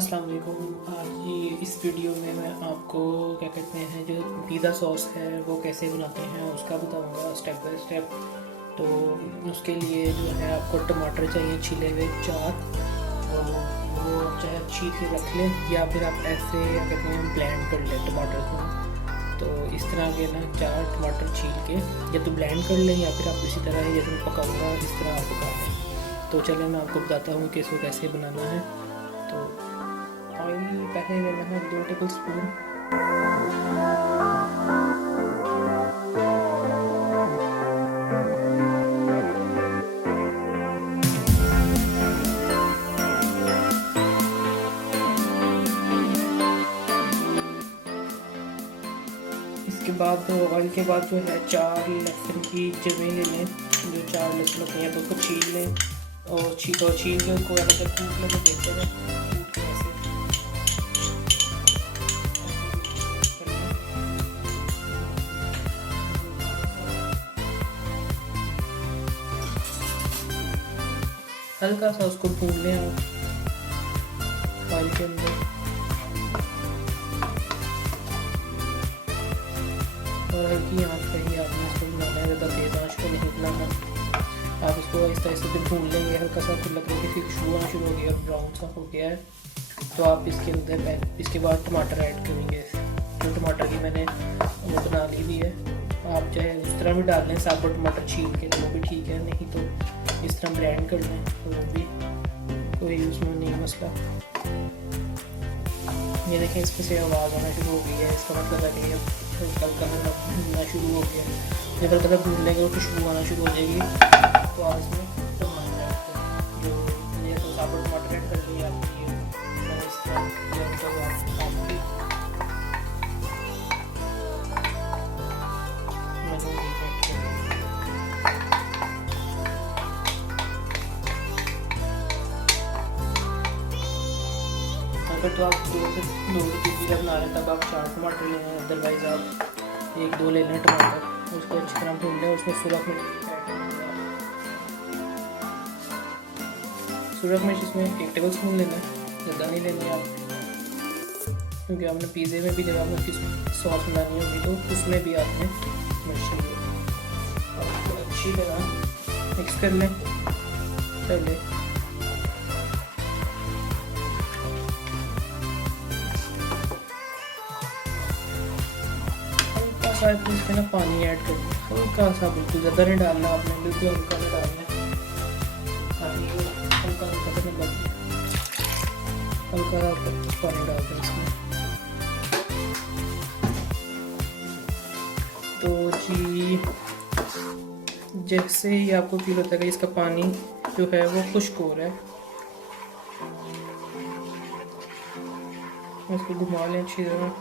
अस्सलाम वालेकुम। आज इस वीडियो में मैं आपको क्या कहते हैं जो पिज़्ज़ा सॉस है वो कैसे बनाते हैं उसका बताऊंगा स्टेप बाय स्टेप। तो उसके लिए जो है आपको टमाटर चाहिए छिले हुए 4, और वो चाहे छील के रख लें या फिर आप ऐसे क्या कहते हैं ब्लेंड कर लें टमाटर को। तो इस तरह के ना 4 टमाटर छील के या तो ब्लेंड कर लें या फिर आप इसी तरह जैसे मैं पकाऊँगा इस तरह आप पका लें। तो चलिए मैं आपको बताता हूँ कि इसको कैसे बनाना है। तो ऑयल पहले लेना है 2 टेबल स्पून। इसके बाद ऑयल के बाद जो है 4 लहसुन की जवें ले लें। जो 4 लहसुन होते हैं उसको छील लें और छील के उसको अलग कूट लें। तो बेहतर है हल्का सा उसको भून लें आप ऑयल के अंदर। और हल्की आंच पे ही आपने इसको बनाना है, ज़्यादा तेज़ आंच पे नहीं बनाना। आप इसको इस तरह से भून लेंगे, हल्का सा तो लग रहा है कि खुशबू आना शुरू हो गई और ब्राउन सा हो गया है। तो आप इसके अंदर इसके बाद टमाटर ऐड करेंगे। जो टमाटर की मैंने वो बना ली हुई है, आप चाहे उस तरह भी डाल लें साबुत टमाटर छील के, तो वो भी ठीक है, नहीं तो इस तरह ब्लेंड कर लें तो वो भी कोई उसमें नहीं मसला। ये देखें इसमें से आवाज़ आना शुरू हो गई है, इसका मतलब है कि हल्का भूनना शुरू हो गया। जब हल्का भून लेंगे और खुशबू आना शुरू हो जाएगी तो आप इसमें टमाटर ऐड करें। जो मैंने तो साबुत टमाटर ऐड कर दिया आपकी इस तरह अगर तो आप 2 से 2 पिज़्ज़ा बना रहे हैं तब आप 4 टमाटर लें, अदरवाइज़ आप 1-2 ले लें टमाटर। उसको अच्छी तरह भून लें। उसमें सुरख मिर्च इसमें 1 टेबल स्पून लेना है, ज़्यादा नहीं लेनी है आप, क्योंकि आपने पिज़्ज़े में भी जब आपने उसकी सॉस बनानी होगी तो उसमें भी आपने मिर्च ली है। और उसको अच्छी तरह मिक्स कर लें। पहले इसमें ना पानी ऐड कर दिया हल्का सा, बिल्कुल ज़्यादा नहीं डालना आपने, बिल्कुल हल्का नहीं डालना है। हल्का पानी डाल दें इसमें। तो जी जैसे ही आपको फील होता है कि इसका पानी जो है वो खुश्क हो रहा है, इसको घुमा लें अच्छी तरह।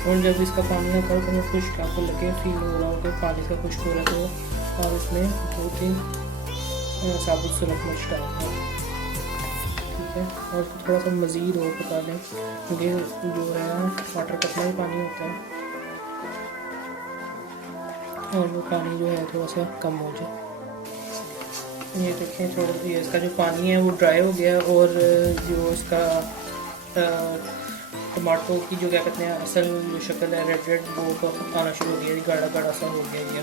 और जब इसका पानी हल्का हल्का खुश्क आपको लगे, फील हो रहा हो कि पानी का खुश्क हो रहा है, तो आप इसमें 2-3 साबुत सुरख मिर्च डाल दें, ठीक है। और उसको थोड़ा सा मज़ीद और पका लें, क्योंकि जो है टमाटर का अपना ही पानी होता है और वो पानी जो है थोड़ा सा कम हो जाए। ये देखें थोड़ा ये इसका जो पानी है वो ड्राई हो गया और जो इसका टमाटो की जो क्या कहते हैं असल जो शक्ल है रेड वो आना शुरू हो गया, गाढ़ा गाढ़ा सा हो गया ये।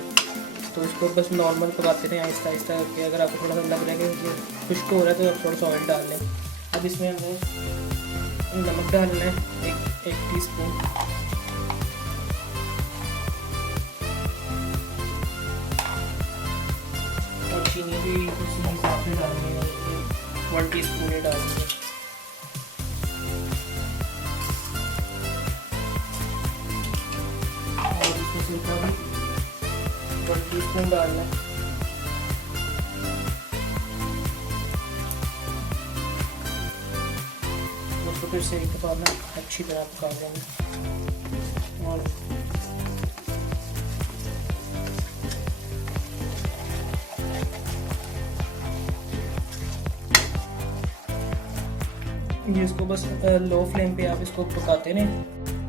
तो इसको बस नॉर्मल पकाते रहें आहिस्ता आहिस्ता करके। अगर आपको थोड़ा सा लग रहा है कि खुश्क हो रहा है तो आप थोड़ा सा ऑयल डाल लें। अब इसमें हमें नमक डालना है 1 टीस्पून, और चीनी भी उसी हिसाब से डालनी है, 1 टीस्पून ही डालनी है। सिरका भी 1 टीस्पून डालना है। उसको फिर से एक दफ़ा अच्छी तरह पका लेंगे। और ये इसको बस लो फ्लेम पे आप इसको पकाते रहें।